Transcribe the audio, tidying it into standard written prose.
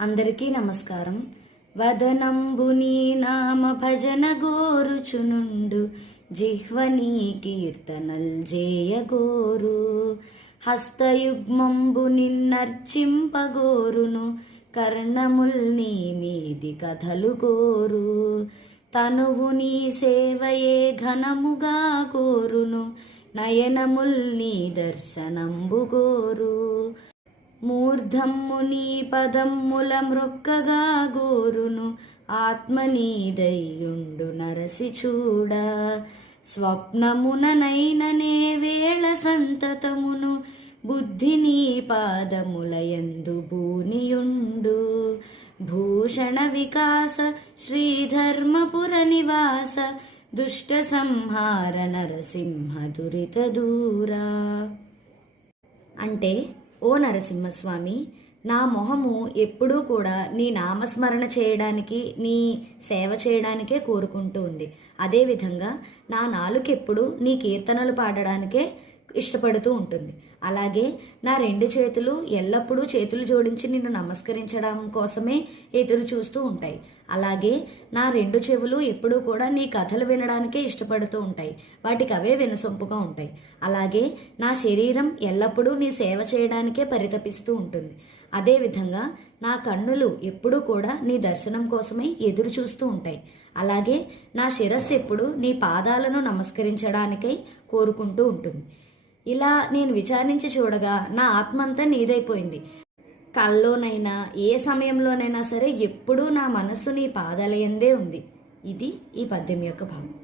అందరికీ నమస్కారం. వదనంబు నీ నామ భజన గోరుచునుండు, జిహ్వనీ కీర్తనల్ జేయగోరు. హస్తయుగ్మంబు నిన్నర్చింపగోరును, కర్ణముల్ నీ మీది కథలు గోరు. తనువు నీ సేవయే ఘనముగా కోరును, నయనముల్ నీ దర్శనంబు గోరు. మూర్ధమ్ము నీ పదమ్ముల మృక్కగా గోరును, ఆత్మనీదయ్యుండు నరసి చూడ. స్వప్నముననైననే వేళ సంతతమును, బుద్ధి నీ పాదములయందు భూనియుండు. భూషణ వికాస శ్రీధర్మపుర నివాస, దుష్ట సంహార నరసింహ దురిత దూరా. అంటే, ఓ నరసింహస్వామి, నా మొహము ఎప్పుడూ కూడా నీ నామస్మరణ చేయడానికి, నీ సేవ చేయడానికే కోరుకుంటూ ఉంది. అదేవిధంగా నా నాలుకెప్పుడు నీ కీర్తనలు పాడడానికే ఇష్టపడుతూ ఉంటుంది. అలాగే నా రెండు చేతులు ఎల్లప్పుడూ చేతులు జోడించి నిన్ను నమస్కరించడం కోసమే ఎదురు చూస్తూ ఉంటాయి. అలాగే నా రెండు చెవులు ఎప్పుడూ కూడా నీ కథలు వినడానికే ఇష్టపడుతూ ఉంటాయి. వాటికి అవే వినసొంపుగా ఉంటాయి. అలాగే నా శరీరం ఎల్లప్పుడూ నీ సేవ చేయడానికే పరితపిస్తూ ఉంటుంది. అదేవిధంగా నా కన్నులు ఎప్పుడూ కూడా నీ దర్శనం కోసమే ఎదురు చూస్తూ ఉంటాయి. అలాగే నా శిరస్సు ఎప్పుడు నీ పాదాలను నమస్కరించడానికై కోరుకుంటూ ఉంటుంది. ఇలా నేను విచారించి చూడగా నా ఆత్మంతా నీదైపోయింది. కల్లోనైనా ఏ సమయంలోనైనా సరే ఎప్పుడూ నా మనస్సు నీ పాదాలయందే ఉంది. ఇది ఈ పద్యం యొక్క భావం.